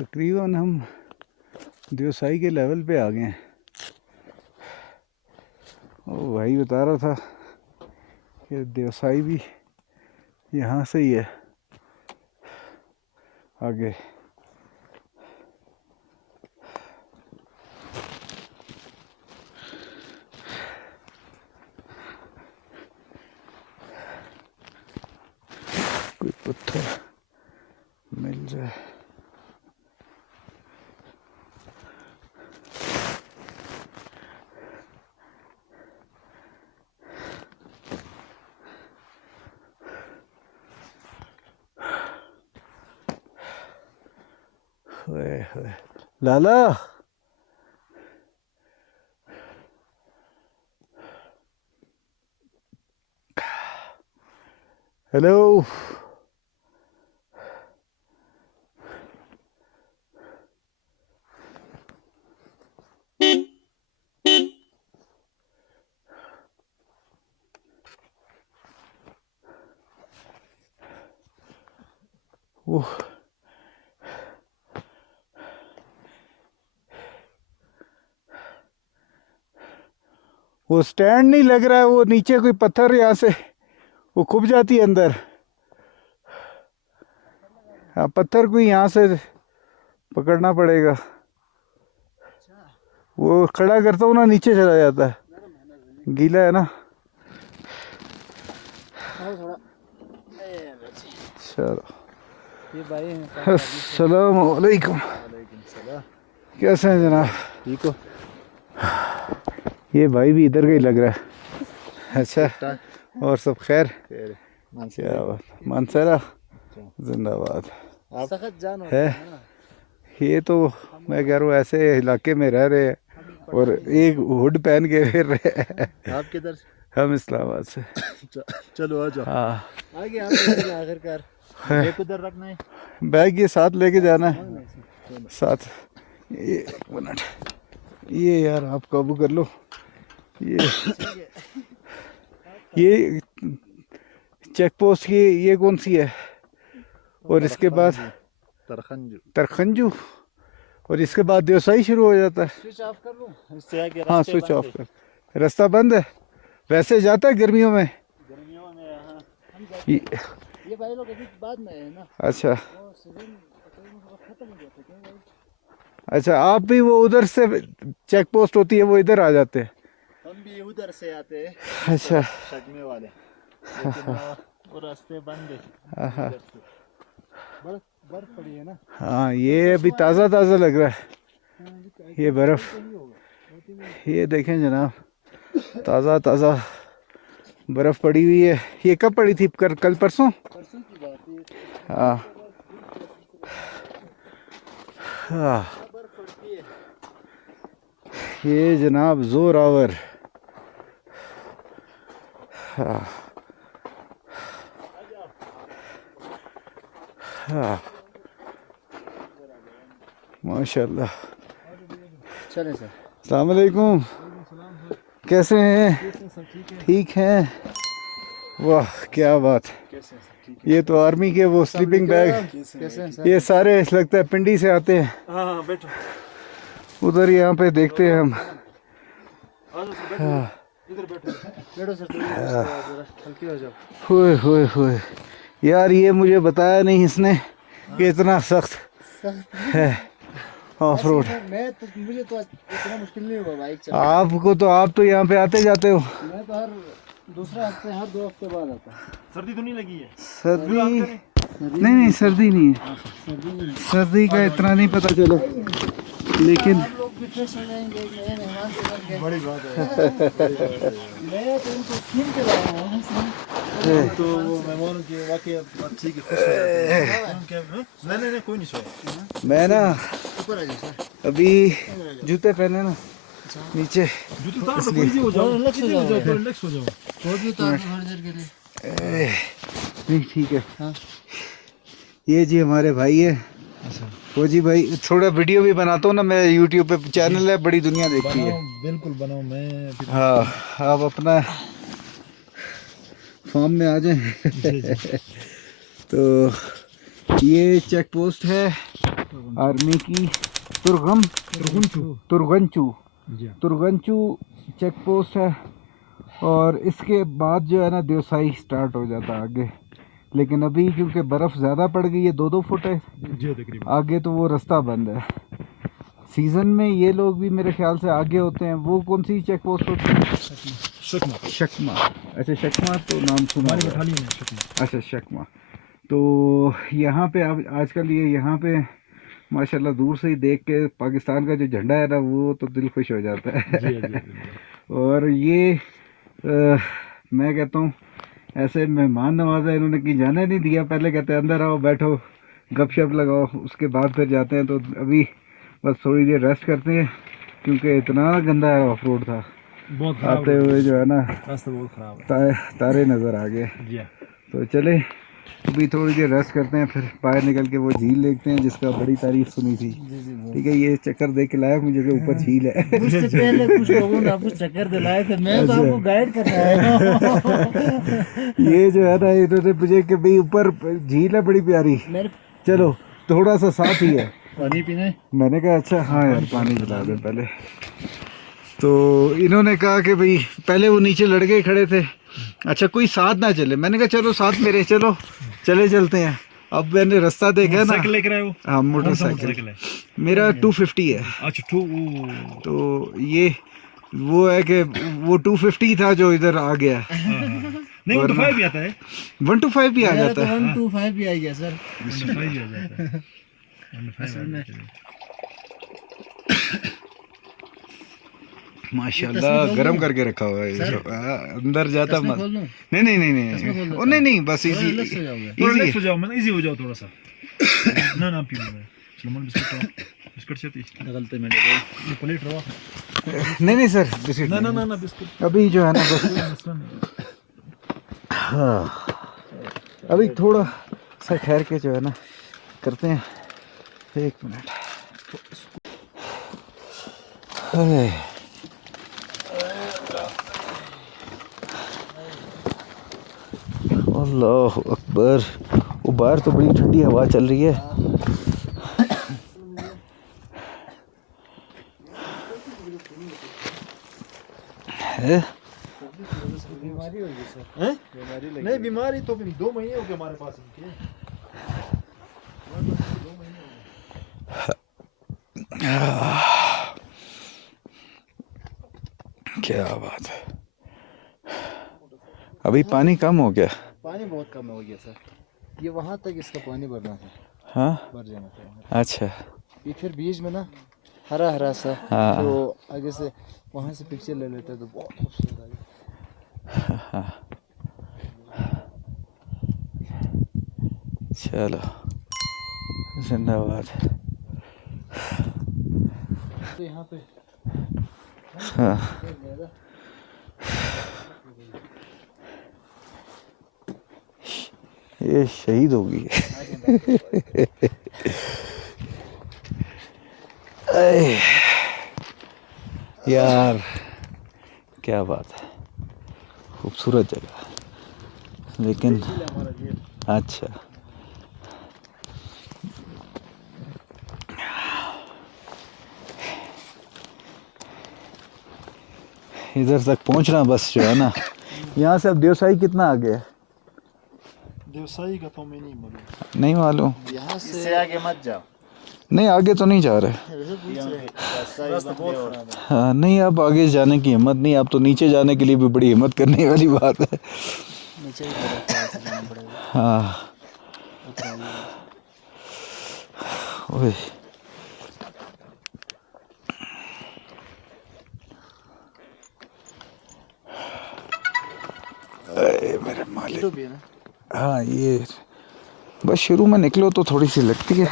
तकरीबन हम देवसाई के लेवल पे आ गए हैं। ओ भाई बता रहा था कि देवसाई भी यहाँ से ही है आगे। कोई पत्थर मिल जाए। लाला हेलो। वो स्टैंड नहीं लग रहा है, वो नीचे कोई पत्थर यहाँ से वो खुब जाती है अंदर। हाँ पत्थर को यहाँ से पकड़ना पड़ेगा। वो खड़ा करता हूँ ना नीचे चला जाता है, गीला है ना। चलो अस्सलाम वालेकुम। कैसे हैं जनाब? ठीक हो? ये भाई भी इधर का ही लग रहा है। अच्छा और सब खैर? क्या बात, मानसरा जिंदाबाद है। ये तो मैं कह रहा हूँ ऐसे इलाके में रह रहे हैं और एक हुड पहन के फिर रहे हैं। आप किधर से? हम इस्लामाबाद से। चलो आ जाओ। हाँ आगे आखिरकार बैग उधर रखना है। बैग ये साथ लेके जाना है साथ। एक मिनट, ये यार आप काबू कर लो। ये चेक पोस्ट की ये कौन सी है? और इसके बाद तरखंजू और इसके बाद देवसाई शुरू हो जाता है। स्विच ऑफ कर लूं? इससे आगे हाँ स्विच ऑफ कर। रास्ता बंद है वैसे जाता है गर्मियों में। हाँ। ये भाई लोग अभी बाद में है ना। अच्छा खत्म हो जाता है। अच्छा आप भी वो उधर से चेक पोस्ट होती है वो इधर आ जाते हैं? हम भी उधर से आते हैं। अच्छा शगमे वाले वो रास्ते बंद है। बर्फ पड़ी है ना। हाँ ये अभी ताज़ा ताज़ा लग रहा है ये बर्फ़। ये देखें जनाब ताज़ा ताज़ा बर्फ़ पड़ी हुई है। ये कब पड़ी थी? कल परसों? परसों की बात है। हाँ हाँ ये जनाब जोरावर। हाँ हाँ माशाल्लाह। चले सर। अस्सलाम वालेकुम। कैसे हैं? ठीक हैं। वाह क्या बात। ये तो आर्मी के वो स्लीपिंग बैग ये सारे लगता है पिंडी से आते हैं। हाँ बैठो उधर यहाँ पे देखते हैं हम। इधर बैठो सर। हल्की हो जाओ। हुए हुए हुए यार ये मुझे बताया नहीं इसने कि इतना सख्त है ऑफ रोड। मुझे तो इतना मुश्किल नहीं हुआ बाइक चलाना। आपको तो आप तो यहाँ पे आते जाते हो। मैं तो हर दूसरा हफ्ते हर 2 हफ्ते बाद आता हूँ। सर्दी तो नहीं लगी है? सर्दी नहीं सर्दी नहीं है। सर्दी का इतना नहीं पता चला लेकिन आप लोग भी फ्रेश हो जाएंगे। नए मेहमान से बन गए। बड़ी बात है। मैं तो इनको स्कीम के लाया हूँ तो वो मेहमानों की वाकई ठीक है खुश हो जाते हैं। नहीं कोई नहीं सोया। मैं ना ऊपर आ जाओ सर। अभी जूते पहने ना नीचे जूते उतार दो। कोई हो जाओ। रिलैक्स हो जाओ। वो भी उतार दो थोड़ी देर के लिए। नहीं ठीक है। हाँ ये जी हमारे भाई है। वो जी भाई थोड़ा वीडियो भी बनाता हूँ ना मैं यूट्यूब पे चैनल है बड़ी दुनिया देखती है। बिल्कुल बनाओ। मैं हाँ आप अपना फार्म में आ जाएं। तो ये चेक पोस्ट है आर्मी की तुरगंचू चेक पोस्ट है। और इसके बाद जो है ना देवसाई स्टार्ट हो जाता है आगे। लेकिन अभी क्योंकि बर्फ़ ज़्यादा पड़ गई है, 2-2 फुट है आगे, तो वो रास्ता बंद है। सीज़न में ये लोग भी मेरे ख्याल से आगे होते हैं। वो कौन सी चेक पोस्ट होती है? शकमा। अच्छा शकमा तो नाम सुना है। अच्छा शकमा। तो यहाँ पे अब आजकल ये यहाँ पे माशाल्लाह दूर से ही देख के पाकिस्तान का जो झंडा है ना, वो तो दिल खुश हो जाता है। और ये मैं कहता हूँ ऐसे मेहमान नवाजा इन्होंने की जाने नहीं दिया। पहले कहते हैं अंदर आओ बैठो गपशप लगाओ, उसके बाद फिर जाते हैं। तो अभी बस थोड़ी देर रेस्ट करते हैं क्योंकि इतना गंदा ऑफ रोड था। बहुत आते हुए जो है ना रास्ता बहुत ख़राब, तारे नज़र आ गए। तो चले अभी थोड़ी देर रेस्ट करते हैं, फिर बाहर निकल के वो झील देखते हैं जिसका बड़ी तारीफ सुनी थी। ठीक है, ये चक्कर देख के लाया मुझे कि ऊपर झील है। मुझसे पहले कुछ लोगों ने आपको चक्कर दिलाए थे, मैं तो आपको गाइड कर रहा हूं। ये जो है ना इन्होंने मुझे कि भाई ऊपर झील है बड़ी प्यारी, चलो थोड़ा सा साथ ही है पानी पीने। मैंने कहा अच्छा हाँ यार पानी पिला दे पहले। तो इन्होंने कहा कि भाई पहले वो नीचे लड़के खड़े थे, अच्छा कोई साथ ना चले। मैंने कहा चलो साथ मेरे चलो चले चलते हैं। अब मैंने रास्ता देखा ना, लेकर आए हो? हाँ मोटरसाइकिल है मेरा 250 है। अच्छा तो ये वो है कि वो 250 था जो इधर आ गया। नहीं 125 भी आता है। 125 भी आ जाता है। 125 भी आ गया सर। 125 भी आ जाता है। माशाल्लाह गरम करके रखा हुआ है ये। अंदर जाता मत। नहीं नहीं नहीं नहीं ओ नहीं नहीं बस इजी हो जाओ मैं इजी हो जाओ थोड़ा सा। ना ना पीऊं मैं सलमान बिस्कुट से निकलते मैंने ये प्लेट रवा। नहीं नहीं सर बिस्कुट ना ना ना ना बिस्कुट अभी जो है ना बस हाँ अभी थोड़ा सा ठहर के जो है ना करते हैं। 1 मिनट। अल्लाह अकबर। वो बाहर तो बड़ी ठंडी हवा चल रही है। बीमारी हो गई सर। हैं? नहीं बीमारी तो 2 महीने हो गए हमारे पास इनके। क्या बात है। अभी पानी कम हो गया। पानी बहुत कम हो गया सर। ये वहाँ तक इसका पानी भरना था। हाँ भर जाना था। अच्छा ये फिर बीच में ना हरा हरा सा हाँ तो आगे से वहाँ से पिक्चर ले लेते तो बहुत खूबसूरत आ गया। हाँ चलो जिंदाबाद। तो यहाँ पे हाँ ये शहीद होगी। यार क्या बात है, खूबसूरत जगह लेकिन अच्छा इधर तक पहुंचना बस जो है ना। यहाँ से अब देवसाई कितना आगे है? देवसाई का तो मैं नहीं नहीं मालूम। यहाँ से आगे मत जाओ। नहीं आगे तो नहीं जा रहे। हाँ नहीं अब आगे जाने की हिम्मत नहीं। अब तो नीचे जाने के लिए भी बड़ी हिम्मत करने वाली बात है। हाँ ओए मेरे मालिक। हाँ ये बस शुरू में निकलो तो थोड़ी सी लगती है।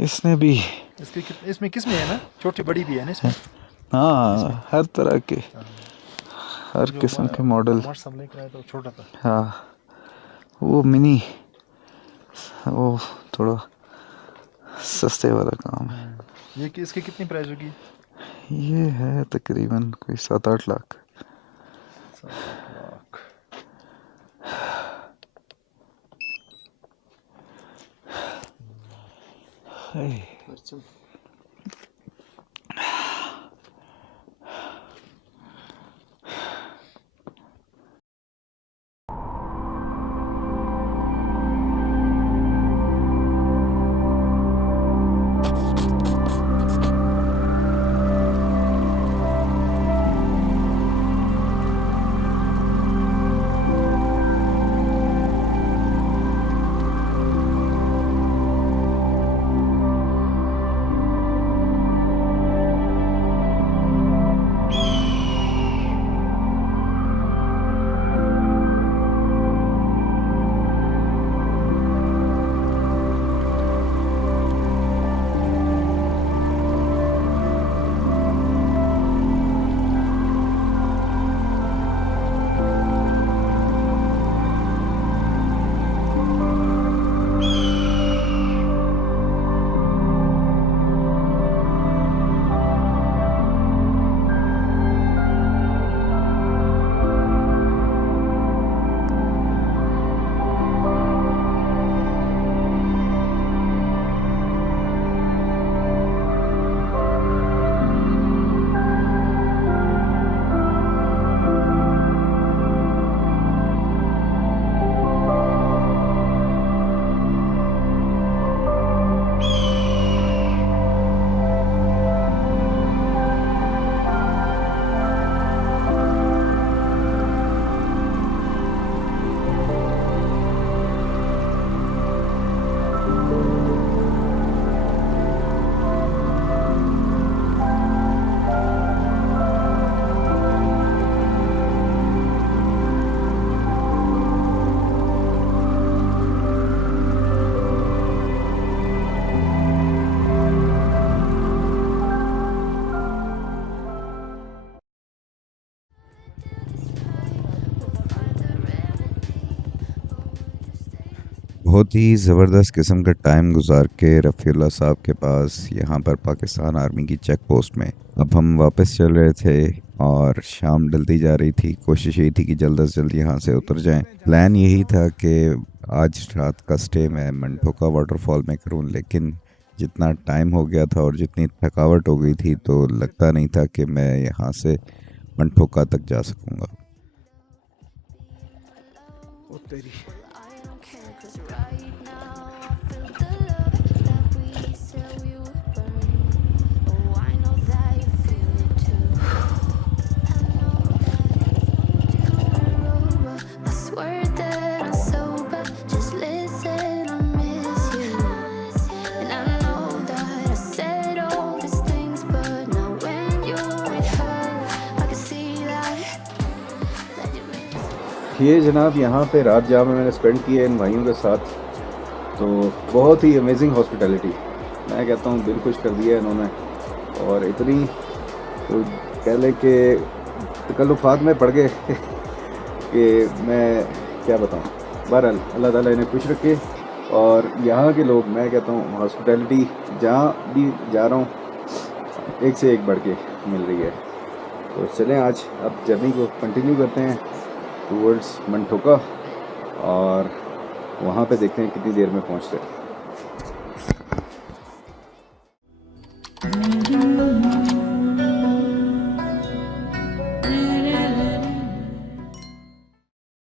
इसने भी इसमें किस में है ना छोटी बड़ी भी है ना इसमें। हाँ हर तरह के हर किस्म के मॉडल। तो छोटा था। हाँ वो मिनी वो थोड़ा सस्ते वाला काम है। ये कि इसकी कितनी प्राइस होगी? ये है तकरीबन कोई 7-8 लाख। 7-8 लाख। अच्छा। बहुत ही ज़बरदस्त किस्म का टाइम गुजार के रफ़ीउल्लाह साहब के पास यहाँ पर पाकिस्तान आर्मी की चेक पोस्ट में अब हम वापस चल रहे थे और शाम ढलती जा रही थी। कोशिश यही थी कि जल्द से जल्द यहाँ से उतर जाएं। प्लान यही था कि आज रात का स्टे मैं मंठोका वाटरफॉल में करूँ, लेकिन जितना टाइम हो गया था और जितनी थकावट हो गई थी तो लगता नहीं था कि मैं यहाँ से मंठोका तक जा सकूँगा। ये जनाब यहाँ पे रात जहाँ में मैंने स्पेंड की है इन भाइयों के साथ, तो बहुत ही अमेजिंग हॉस्पिटैलिटी। मैं कहता हूँ दिल खुश कर दिया इन्होंने, और इतनी तो कह लें कि तकल्लुफ़ात में पड़ गए कि मैं क्या बताऊँ। बहरहाल अल्लाह ताला इन्हें खुश रखे। और यहाँ के लोग, मैं कहता हूँ हॉस्पिटैलिटी जहाँ भी जा रहा हूँ एक से एक बढ़ के मिल रही है। तो चलें आज अब जर्नी को कंटिन्यू करते हैं टूवर्ड्स मंठोका, और वहाँ पे देखते हैं कितनी देर में पहुँचते हैं।